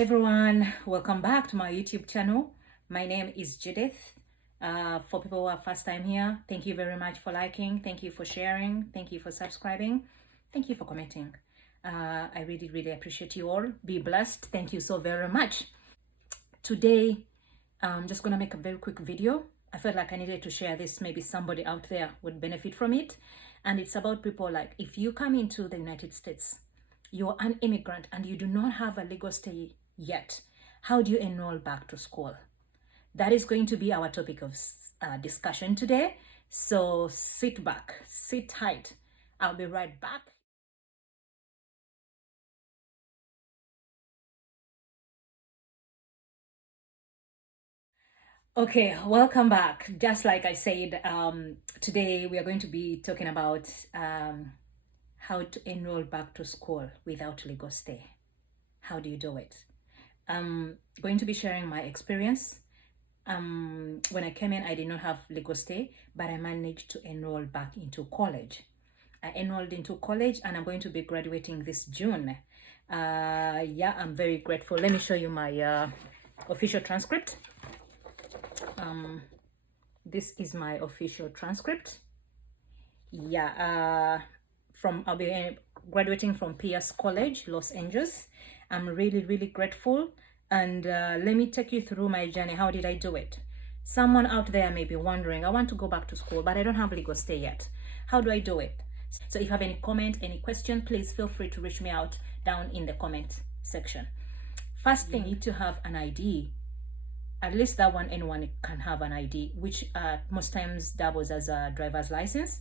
everyone, welcome back to my YouTube channel. My name is Judith. For people who are first time here, thank you very much for liking, thank you for sharing, thank you for subscribing, thank you for commenting. I really appreciate you all. Be blessed. Thank you so very much. Today I'm just gonna make a very quick video. I felt like I needed to share this. Maybe somebody out there would benefit from it. And it's about people like, if you come into the United States, you're an immigrant and you do not have a legal stay yet, how do you enroll back to school? That is going to be our topic of discussion today. So sit back, sit tight. I'll be right back. Okay, welcome back. Just like I said, today we are going to be talking about how to enroll back to school without legal stay. How do you do it? I'm going to be sharing my experience. When I came in, I did not have legal stay, but I managed to enroll back into college. I enrolled into college and I'm going to be graduating this June. Yeah, I'm very grateful. Let me show you my official transcript. This is my official transcript. Yeah, I'll be graduating from Pierce College, Los Angeles. I'm really grateful. And let me take you through my journey. How did I do it? Someone out there may be wondering, I want to go back to school, but I don't have legal stay yet. How do I do it? So if you have any comment, any question, please feel free to reach me out down in the comment section. First thing, you need to have an ID. At least that one, anyone can have an ID, which most times doubles as a driver's license.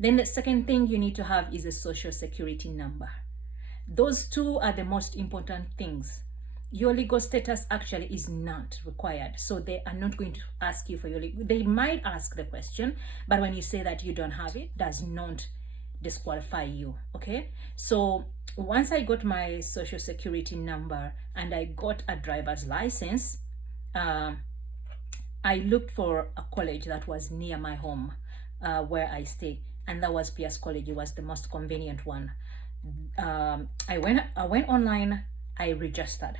Then the second thing you need to have is a social security number. Those two are the most important things. Your legal status actually is not required, so they are not going to ask you for your legal. They might ask the question, but when you say that you don't have it, does not disqualify you. Okay, so once I got my social security number and I got a driver's license, I looked for a college that was near my home, where I stay, and that was Pierce College. It was the most convenient one. I went online. I registered.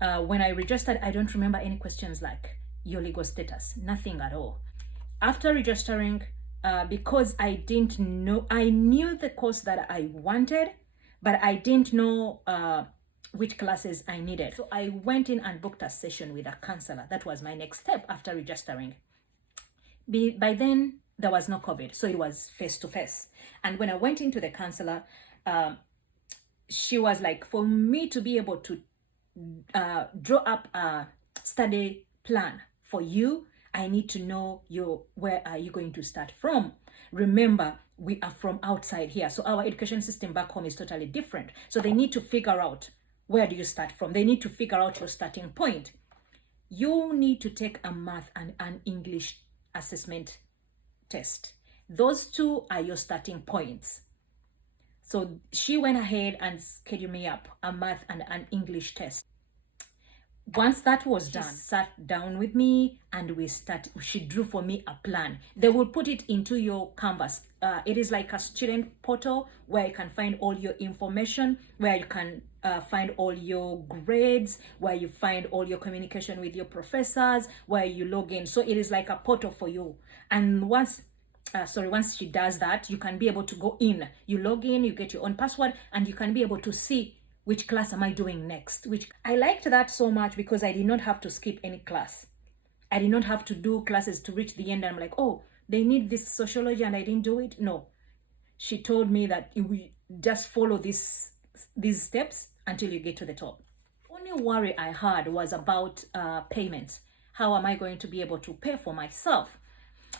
When I registered, I don't remember any questions like your legal status, nothing at all. After registering, because I didn't know, I knew the course that I wanted, but I didn't know which classes I needed. So I went in and booked a session with a counselor. That was my next step after registering. By then, there was no COVID, so it was face-to-face. And when I went into the counselor, she was like, for me to be able to draw up a study plan for you, I need to know where are you going to start from. Remember, we are from outside here, so our education system back home is totally different. So they need to figure out, where do you start from? They need to figure out your starting point. You need to take a math and an English assessment test. Those two are your starting points. So she went ahead and scheduled me up a math and an English test. Once that was done, sat down with me and she drew for me a plan. They will put it into your Canvas. It is like a student portal where you can find all your information, where you can find all your grades, where you find all your communication with your professors, where you log in. So it is like a portal for you. And once she does that, you can be able to go in. You log in, you get your own password, and you can be able to see which class am I doing next. Which I liked that so much because I did not have to skip any class. I did not have to do classes to reach the end. I'm like, oh, they need this sociology and I didn't do it. No, she told me that we just follow these steps until you get to the top. Only worry I had was about payments. How am I going to be able to pay for myself?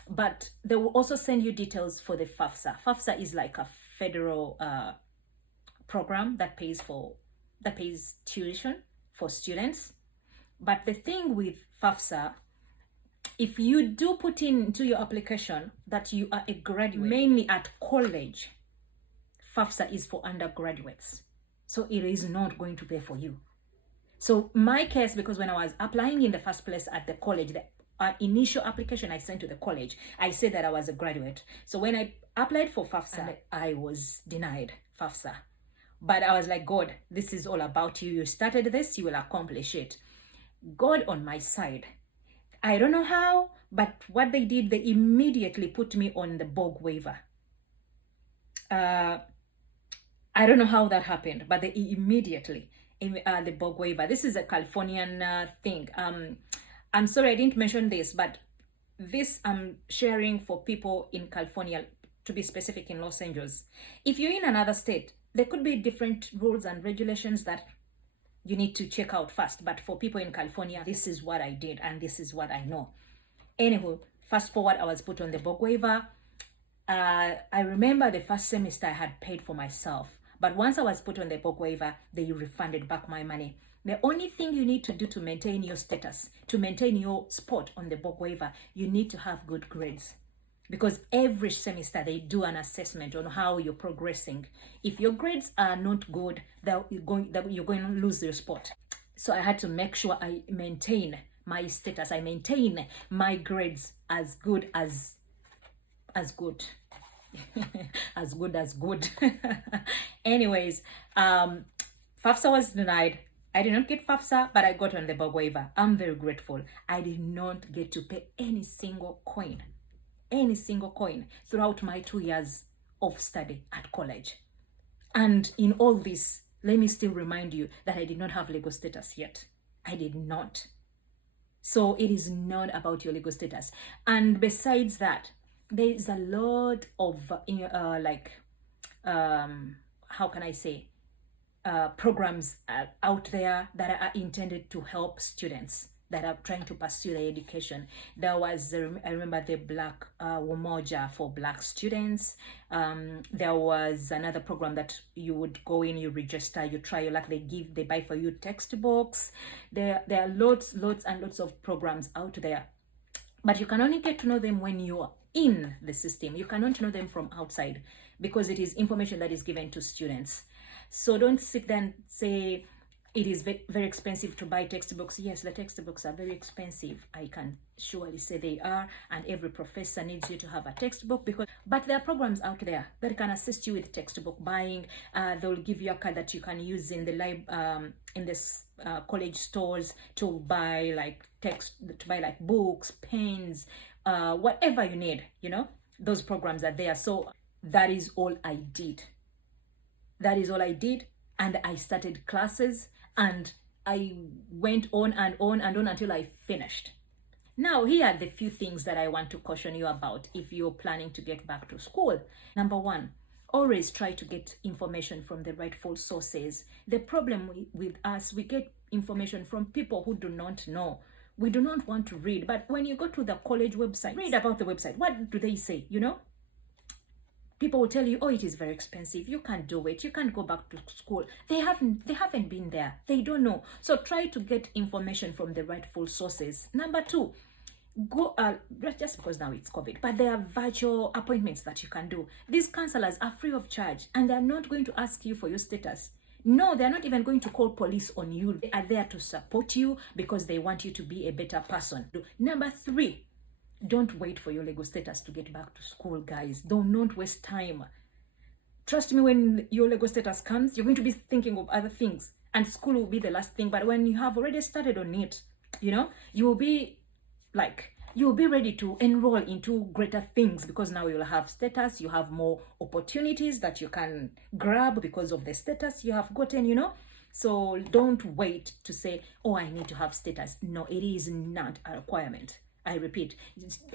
But they will also send you details for the FAFSA. FAFSA is like a federal program that pays tuition for students. But the thing with FAFSA, if you do put into your application that you are a graduate, mainly at college, FAFSA is for undergraduates. So it is not going to pay for you. So my case, because when I was applying in the first place at the college, the initial application I sent to the college, I said that I was a graduate. So when I applied for FAFSA, I was denied FAFSA. But I was like, God, this is all about you. You started this, you will accomplish it. God on my side. I don't know how, but what they did, they immediately put me on the BOG waiver. I don't know how that happened, but they immediately, the BOG waiver. This is a Californian thing. I'm sorry I didn't mention this, but this I'm sharing for people in California, to be specific, in Los Angeles. If you're in another state, there could be different rules and regulations that you need to check out first. But for people in California, this is what I did and this is what I know. Anyway, fast forward, I was put on the BOG waiver. I remember the first semester I had paid for myself. But once I was put on the BOG waiver, they refunded back my money. The only thing you need to do to maintain your status, to maintain your spot on the BOG waiver, you need to have good grades. Because every semester they do an assessment on how you're progressing. If your grades are not good, you're going to lose your spot. So I had to make sure I maintain my status. I maintain my grades as good as good. As good as good. Anyways, FAFSA was denied. I did not get FAFSA, but I got on the BOG waiver. I'm very grateful. I did not get to pay any single coin throughout my 2 years of study at college. And in all this, let me still remind you that I did not have legal status yet. I did not. So it is not about your legal status. And besides that, there is a lot of how can I say, programs out there that are intended to help students that are trying to pursue their education. There was, I remember, the Black Umoja for Black students. There was another program that you would go in, you register, you try your luck, they buy for you textbooks. There are lots and lots of programs out there. But you can only get to know them when you are in the system. You cannot know them from outside because it is information that is given to students. So don't sit there and say it is very expensive to buy textbooks. Yes, the textbooks are very expensive. I can surely say they are, and every professor needs you to have a textbook but there are programs out there that can assist you with textbook buying. They'll give you a card that you can use in the college stores to buy like books, pens, whatever you need, those programs are there. So that is all I did. And I started classes and I went on and on and on until I finished. Now, here are the few things that I want to caution you about if you're planning to get back to school. Number one, always try to get information from the rightful sources. The problem with us, we get information from people who do not know. We do not want to read, but when you go to the college website, read about the website. What do they say? People will tell you, oh, it is very expensive. You can't do it. You can't go back to school. They haven't been there. They don't know. So try to get information from the rightful sources. Number two, go just because now it's COVID, but there are virtual appointments that you can do. These counselors are free of charge and they're not going to ask you for your status. No, they're not even going to call police on you. They are there to support you because they want you to be a better person. Number three, don't wait for your legal status to get back to school, guys. Do not waste time. Trust me, when your legal status comes, you're going to be thinking of other things and school will be the last thing. But when you have already started on it, you will be ready to enroll into greater things because now you'll have status, you have more opportunities that you can grab because of the status you have gotten, So don't wait to say, oh, I need to have status. No, it is not a requirement. I repeat,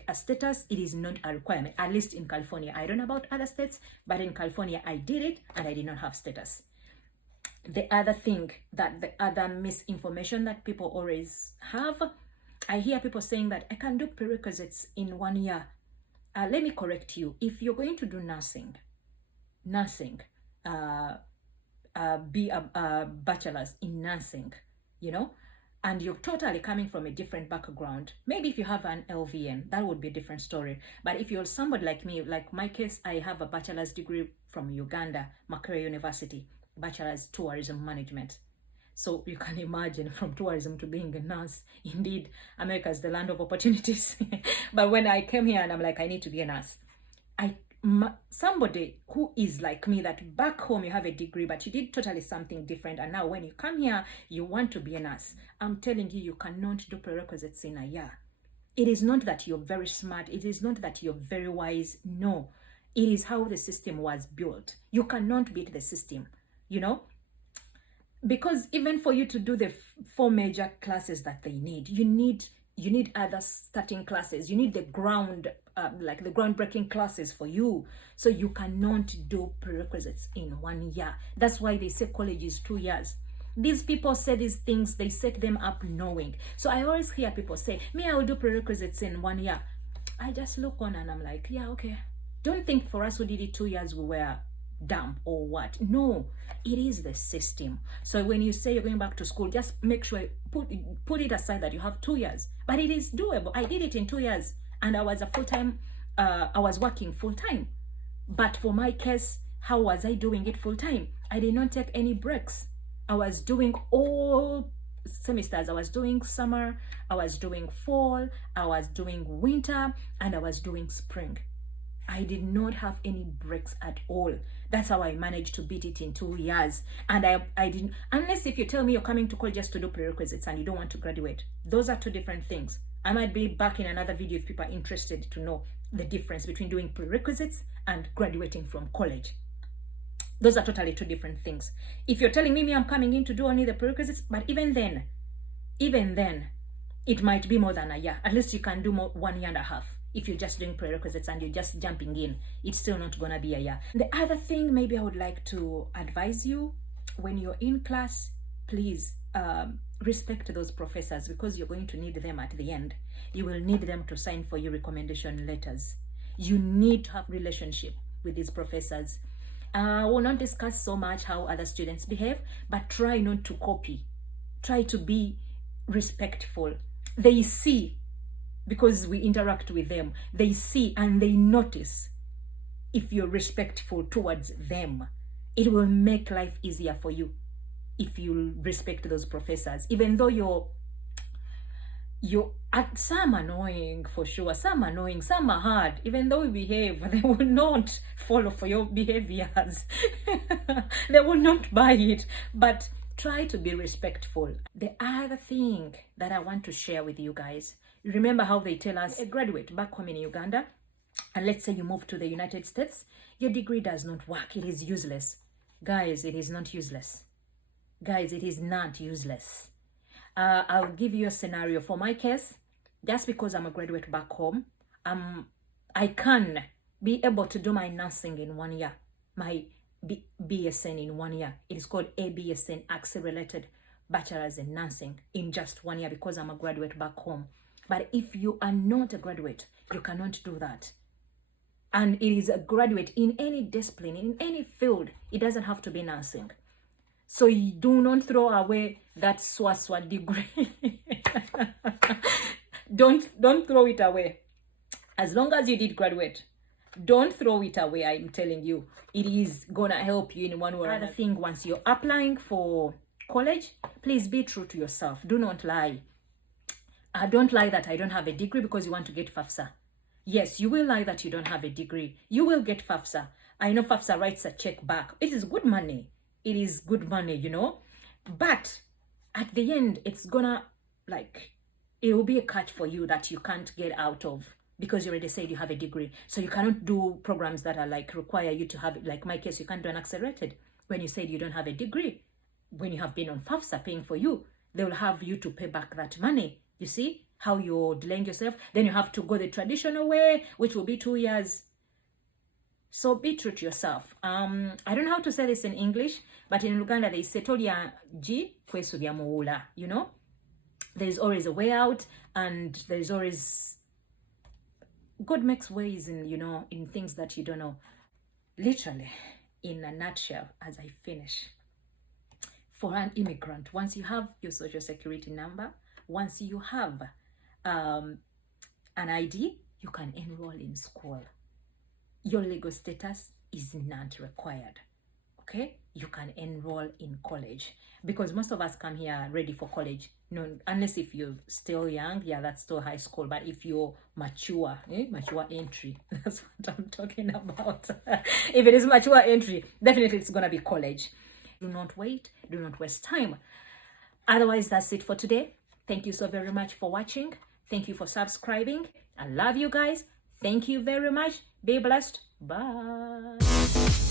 a status, it is not a requirement, at least in California. I don't know about other states, but in California, I did it and I did not have status. The other misinformation that people always have, I hear people saying that I can do prerequisites in 1 year. Let me correct you. If you're going to do nursing, be a bachelor's in nursing, and you're totally coming from a different background. Maybe if you have an LVN, that would be a different story. But if you're somebody like me, like my case, I have a bachelor's degree from Uganda, Makerere University, bachelor's tourism management. So you can imagine, from tourism to being a nurse. Indeed, America is the land of opportunities. But when I came here and I'm like, I need to be a nurse, somebody who is like me, that back home you have a degree but you did totally something different, and now when you come here you want to be a nurse, I'm telling you, you cannot do prerequisites in a year. It is not that you're very smart, it is not that you're very wise, no, it is how the system was built. You cannot beat the system, you know, because even for you to do the 4 major classes that they need, you need other starting classes, you need the ground, like the groundbreaking classes for you. So you cannot do prerequisites in 1 year. That's why they say college is 2 years. These people say these things, they set them up knowing. So I always hear people say, me, I will do prerequisites in 1 year. I just look on and I'm like, yeah, okay. Don't think for us who did it 2 years we were dumb or what. No, it is the system. So when you say you're going back to school, just make sure put it aside that you have 2 years. But it is doable. I did it in 2 years, and I was a full-time, I was working full-time. But for my case, how was I doing it full-time? I did not take any breaks. I was doing all semesters. I was doing summer, I was doing fall, I was doing winter, and I was doing spring. I did not have any breaks at all. That's how I managed to beat it in 2 years. And I didn't, unless if you tell me you're coming to college just to do prerequisites and you don't want to graduate. Those are two different things. I might be back in another video if people are interested to know the difference between doing prerequisites and graduating from college. Those are totally two different things. If you're telling me I'm coming in to do only the prerequisites, but even then, it might be more than a year. At least you can do 1 year and a half. If you're just doing prerequisites and you're just jumping in, it's still not gonna be a year. The other thing maybe I would like to advise you, when you're in class, please respect those professors, because you're going to need them at the end. You will need them to sign for your recommendation letters. You need to have relationship with these professors. I will not discuss so much how other students behave, but try not to copy. Try to be respectful. They see, because we interact with them, they see and they notice if you're respectful towards them. It will make life easier for you if you respect those professors, even though you're some annoying for sure, some annoying, some are hard. Even though we behave, they will not follow for your behaviors. They will not buy it, but try to be respectful. The other thing that I want to share with you guys, remember how they tell us, a graduate back home in Uganda, and let's say you move to the United States, your degree does not work, it is useless. Guys, it is not useless. Guys, it is not useless. I'll give you a scenario. For my case, just because I'm a graduate back home, I can be able to do my nursing in 1 year, my BSN in 1 year. It is called ABSN, Accelerated Bachelor's in Nursing, in just 1 year, because I'm a graduate back home. But if you are not a graduate, you cannot do that. And it is a graduate in any discipline, in any field. It doesn't have to be nursing. So you do not throw away that swaswa degree. Don't throw it away. As long as you did graduate, don't throw it away. I'm telling you, it is gonna help you in one way or another. Thing, once you're applying for college, please be true to yourself. Do not lie. Don't lie that I don't have a degree because you want to get FAFSA. Yes, you will lie that you don't have a degree. You will get FAFSA. I know FAFSA writes a check back. It is good money. It is good money, you know. But at the end, it's gonna, like, it will be a catch for you that you can't get out of, because you already said you have a degree. So you cannot do programs that are like require you to have, like my case, you can't do an accelerated when you said you don't have a degree. When you have been on FAFSA paying for you, they will have you to pay back that money. You see how you're delaying yourself? Then you have to go the traditional way, which will be 2 years. So be true to yourself. I don't know how to say this in English, but in Uganda they say tolya ji kwesubya muwula. You know, there's always a way out, and there's always, God makes ways in, you know, in things that you don't know. Literally, in a nutshell, as I finish, for an immigrant, once you have your social security number, once you have an ID, you can enroll in school. Your legal status is not required. Okay? you can enroll in college, because most of us come here ready for college. No, unless if you're still young, yeah, that's still high school. But if you're mature, mature entry, that's what I'm talking about. If it is mature entry, definitely it's gonna be college. Do not wait, do not waste time. Otherwise, that's it for today. Thank you so very much for watching. Thank you for subscribing. I love you guys. Thank you very much. Be blessed. Bye.